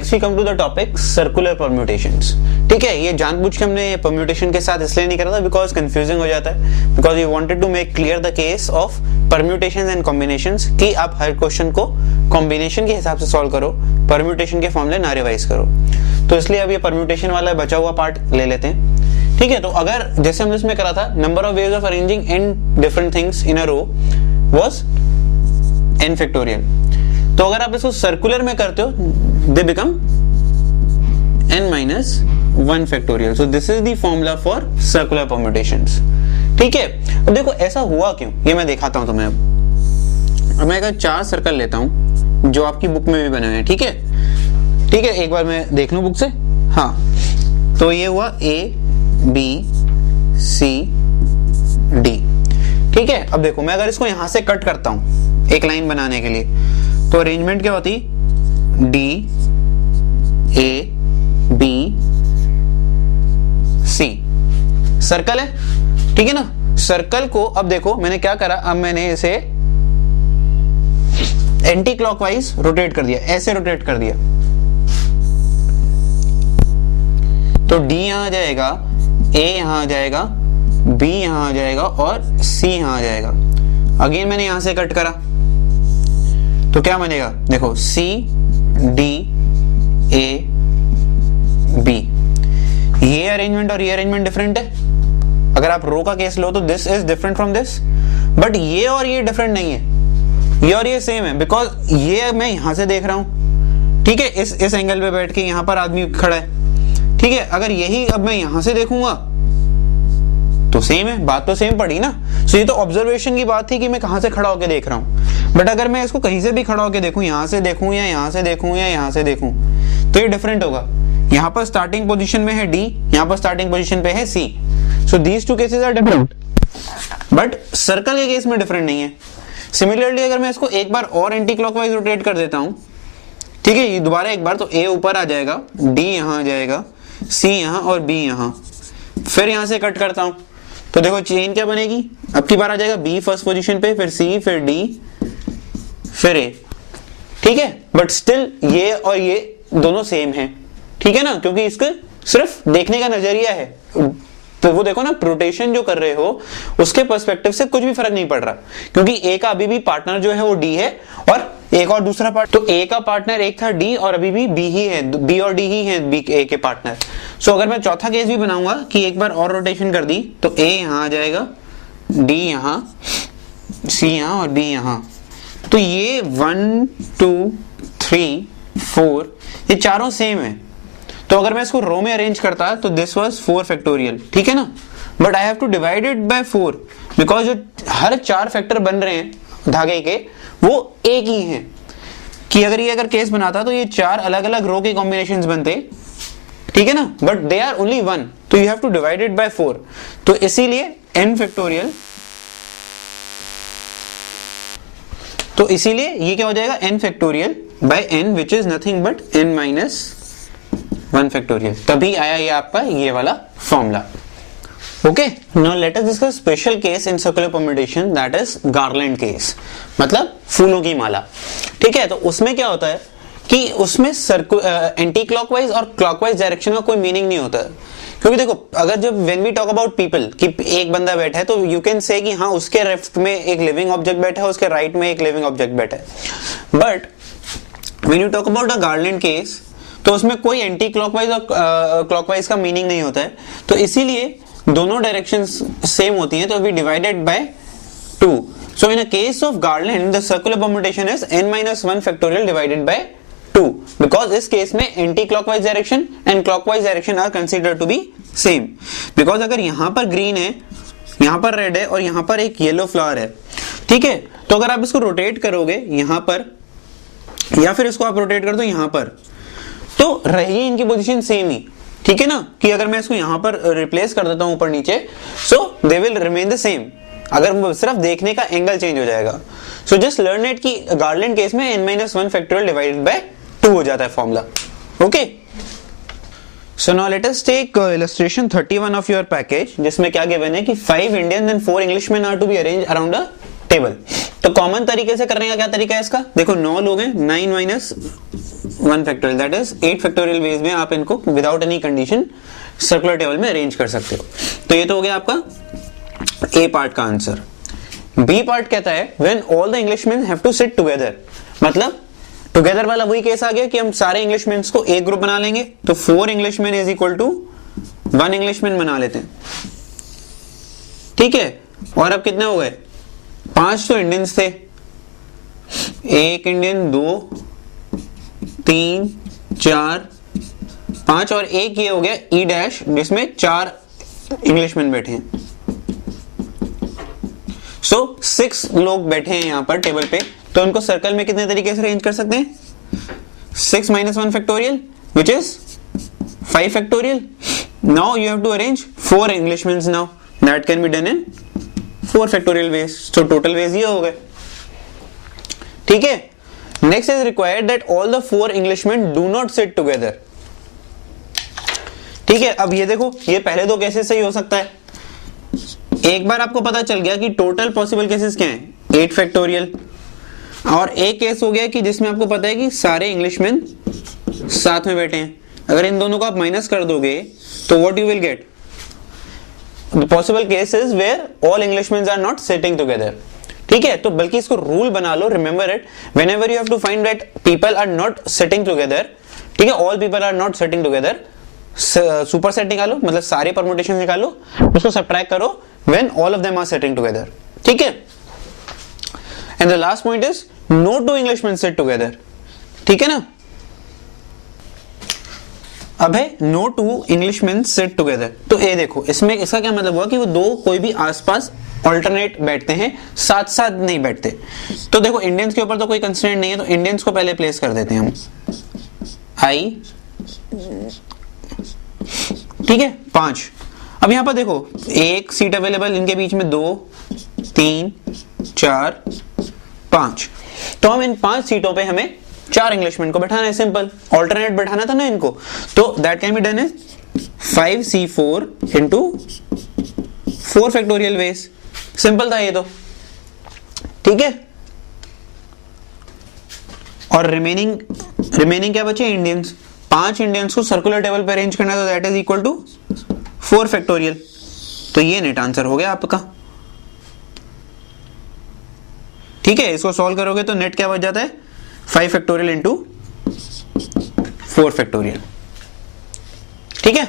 Next we come to the topic circular permutations. ठीक है, ये जानबूझ के हमने परम्यूटेशन के साथ इसलिए नहीं करा था बिकॉज कंफ्यूजिंग हो जाता है, because we wanted to make clear the case of permutations and combinations कि आप हर क्वेश्चन को कॉम्बिनेशन के हिसाब से सॉल्व करो, परम्यूटेशन के फॉर्मूले ना रिवाइज करो। तो इसलिए अब ये परम्यूटेशन वाला बचा हुआ पार्ट ले लेते हैं। ठीक है, तो अगर जैसे हमने इसमें करा था number of ways of arranging n different things in a row was n factorial, तो अगर आप इसको सर्कुलर में करते हो they become n minus 1 factorial. So this is the formula for circular permutations. ठीक है, अब देखो ऐसा हुआ क्यों, ये मैं दिखाता हूं तुम्हें। अब मैं एक 4 सर्कल लेता हूं जो आपकी बुक में भी बने हुए हैं। ठीक है, ठीक है, एक बार मैं देख लूं बुक से। हाँ, तो ये हुआ A B C D। ठीक है, अब देखो मैं अगर इसको यहां से कट करता हूं एक लाइन बनाने के लिए, तो अरेंजमेंट क्या होती, D A B C circle है। ठीक है ना, सर्कल को अब देखो मैंने क्या करा, अब मैंने इसे एंटी क्लॉकवाइज रोटेट कर दिया, ऐसे रोटेट कर दिया, तो D यहां आ जाएगा, A यहां आ जाएगा, B यहां आ जाएगा और C यहां आ जाएगा। अगेन मैंने यहां से कट करा तो क्या बनेगा, देखो C D A B। ये अरेंजमेंट और ये अरेंजमेंट डिफरेंट है। अगर आप रो का केस लो तो this is different from this, but ये और ये डिफरेंट नहीं है, ये और ये सेम है, बिकॉज ये मैं यहां से देख रहा हूं। ठीक है, इस एंगल पे बैठ के यहां पर आदमी खड़ा है। ठीक है, अगर यही अब मैं यहां से देखूंगा तो सेम है, बात तो सेम पड़ी ना। सो ये तो ऑब्जर्वेशन की बात थी कि मैं कहां से खड़ा होकर देख रहा हूं, बट अगर मैं इसको कहीं से भी खड़ा होकर देखूं, यहां से देखूं या यहां से देखूं या यहां से देखूं, तो ये डिफरेंट होगा। यहां पर स्टार्टिंग पोजीशन में है D, यहां पर स्टार्टिंग पोजीशन पे है C। So these two cases are different, but circle के केस में डिफरेंट नहीं है। सिमिलरली अगर मैं इसको एक बार और एंटी क्लॉकवाइज रोटेट कर देता हूं, ठीक है, ये दोबारा एक बार, तो A ऊपर आ जाएगा, D यहां आ जाएगा, C यहां और B यहां, फिर यहां से कट करता हूं तो देखो चेन क्या बनेगी, अब की बार आ जाएगा B फर्स्ट पोजीशन पे, फिर C, फिर D, फिर A। ठीक है, बट स्टिल ये और ये दोनों सेम है। ठीक है ना, क्योंकि इसका सिर्फ देखने का नजरिया है, तो वो देखो ना, रोटेशन जो कर रहे हो उसके पर्सपेक्टिव से कुछ भी फर्क नहीं पड़ रहा, क्योंकि A का अभी भी पार्टनर जो है वो D है और एक और दूसरा पार्ट, तो A का पार्टनर एक था D और अभी भी B ही है, B और D ही है B A के पार्टनर। सो अगर मैं चौथा केस भी बनाऊंगा कि एक बार और रोटेशन कर दी, तो A यहां आ जाएगा, D यहां, C यहां और B यहां, तो ये 1 2 3 4 ये चारों सेम है। तो अगर मैं इसको रो में अरेंज करता तो दिस वाज 4 फैक्टोरियल। ठीक है ना, but I have to divide it by 4 because जो हर 4 फैक्टर बन रहे हैं धागे के वो एक ही हैं, कि अगर ये केस बनाता तो ये 4 अलग अलग रो के कॉम्बिनेशंस बनते। ठीक है ना, बट दे आर ओनली 1, तो you have to divide it by 4, तो इसीलिए n फैक्टोरियल, तो इसीलिए ये क्या हो जाएगा, n factorial by n which is nothing but n minus 1 factorial. तभी आया ये आपका ये वाला formula. Okay, now let us discuss special case in circular permutation, that is garland case, मतलब फूलों की माला। ठीक है, तो उसमें क्या होता है कि उसमें एंटी क्लॉकवाइज और क्लॉकवाइज डायरेक्शन का कोई मीनिंग नहीं होता है, क्योंकि देखो अगर जब when we talk about people कि एक बंदा बैठा है, तो यू कैन से कि हाँ उसके लेफ्ट में एक लिविंग ऑब्जेक्ट बैठा है, उसके राइट में एक लिविंग ऑब्जेक्ट बैठा है, but when you talk about a garland case तो उसमें कोई एंटी क्लॉकवाइज और क्लॉकवाइज का मीनिंग नहीं होता है, तो इसीलिए दोनों डायरेक्शंस सेम होती हैं, तो we divided by 2। So in a case of garland the circular permutation is n-1 factorial divided by 2, because इस केस में anti clockwise direction and clockwise direction are considered to be same. Because अगर यहां पर green है, यहां पर red है और यहां पर एक येलो फ्लावर है, ठीक है, तो अगर आप इसको रोटेट करोगे यहां पर या फिर इसको आप रोटेट कर दो यहां पर, तो रहेगी इनकी पोजीशन सेम ही। ठीक है ना, कि अगर मैं इसको यहां पर रिप्लेस कर देता हूं ऊपर नीचे, so they will remain the same, अगर सिर्फ देखने का एंगल चेंज हो जाएगा। सो जस्ट लर्न इट कि गार्लैंड केस में n-1 फैक्टोरियल डिवाइडेड बाय 2 हो जाता है formula. Okay, so now let us take illustration 31 of your package, जिसमें क्या गिवन है कि 5 Indians and 4 Englishman are to be arranged around a table. तो कॉमन तरीके से करने का क्या तरीका है इसका, देखो 9 लोग हैं, 9 minus 1 factorial that is 8 factorial ways में आप इनको without any condition circular table में अरेंज कर सकते हो। तो ये तो हो गया आपका ए पार्ट का आंसर। बी पार्ट कहता है when all the Englishman have to sit together, मतलब टुगेदर वाला वही केस आ गया कि हम सारे इंग्लिशमैन को एक ग्रुप बना लेंगे, तो 4 Englishman is equal to 1 Englishman बना लेते हैं, ठीक है। और अब कितने हो गए, 5 तो इंडियंस थे, 1 इंडियन, 2 3 4 5 और एक ये हो गया ई डैश जिसमें 4 इंग्लिशमैन बैठे हैं। सो 6 लोग बैठे हैं यहां पर टेबल पे, तो उनको सर्कल में कितने तरीके से अरेंज कर सकते हैं, 6 minus 1 factorial which is 5 factorial. Now you have to arrange 4 Englishman now that can be done in 4 factorial ways. So total ways ये हो गए, ठीक है। Next is required that all the 4 Englishman do not sit together, ठीक है। अब ये देखो, ये पहले दो केसेस से ही हो सकता है। एक बार आपको पता चल गया कि टोटल पॉसिबल केसेस क्या हैं, 8 फैक्टोरियल, और एक केस हो गया कि जिसमें आपको पता है कि सारे इंग्लिशमैन साथ में बैठे हैं। अगर इन दोनों को आप माइनस कर दोगे तो what you will get, the possible cases where all Englishman are not sitting together, ठीक है। तो बल्कि इसको रूल बना लो, remember it, whenever you have to find that people are not sitting together, ठीक है, all people are not sitting together, super set निकालो, मतलब सारे परमुटेशन निकालो, उसको सब्ट्रैक्ट करो when all of them are sitting together, ठीक है। And the last point is no 2 Englishman sit together, ठीक है ना। अब है नो 2 इंग्लिशमैन सिट टुगेदर, तो ये देखो इसमें इसका क्या मतलब हुआ कि वो दो कोई भी आसपास ऑल्टरनेट बैठते हैं, साथ साथ नहीं बैठते। तो देखो इंडियंस के ऊपर तो कोई कंस्ट्रेंट नहीं है, तो इंडियंस को पहले प्लेस कर देते हैं हम आई, ठीक है, 5। अब यहां पर देखो एक सीट अवेलेबल, इनके बीच में 2 3 4 5, तो हम इन 5 सीटों पे हमें 4 इंग्लिशमैन को बैठाना है, सिंपल, ऑल्टरनेट बैठाना था ना इनको, तो that can be done is 5c4 into 4 factorial ways, simple था ये तो, ठीक है। और रिमेनिंग क्या बचे, इंडियंस, 5 इंडियंस को सर्कुलर टेबल पे अरेंज करना है, तो that is equal to 4 factorial. तो ये नेट आंसर हो गया आपका, ठीक है। इसको सॉल्व करोगे तो नेट क्या बच जाता है, 5 फैक्टोरियल इंटू 4 फैक्टोरियल, ठीक है।